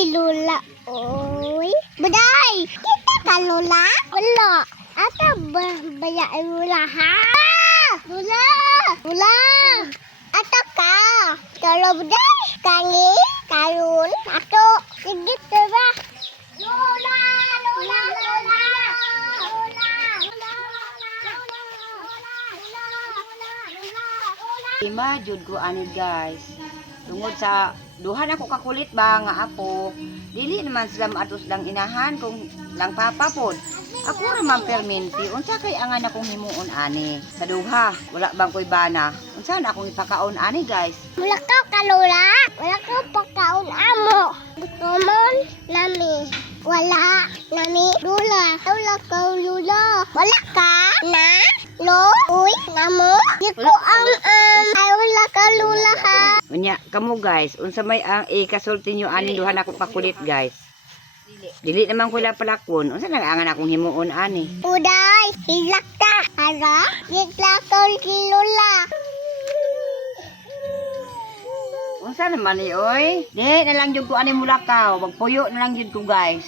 si Lola. Oy. Baday! Kita ka, Lola? Wala. Ata ba bayaan Lola, ha? Lola! Lola! Ata ka? Kalau baday? Kangi? Karun? Ato? Sige, diba? Lola! Lola! Lola! Lima jud ko ani guys. Tungod sa duhan ako kakulit ba nga apo, dili naman sila maatos lang inahan kung lang papa pod. Ako ra man perminti, unsa kay angan akong himuon ani? Sa duha, wala bang koy bana? Unsa na akong ipakaon ani guys? Wala ka, Lola? Wala ka pagkaon amo. Gutomon nami. Wala nami. Lola. Wala ka, Lola. Wala ka? Na? Lo? Uy? Namo? Di ko ay wala ka, Lola, ha? Unya, kamo guys, unsa may ang ikasulti nyo ani duha na akong pakulit guys? Dili naman ko lang palakon. Unsa nang angan akong himuon ani? Uday, hilak ka. Ara? Higlakol ki Lola. Unsa naman ni oy? Di na lang jud ko ani mulakaw, magpuyo na lang jud ko guys.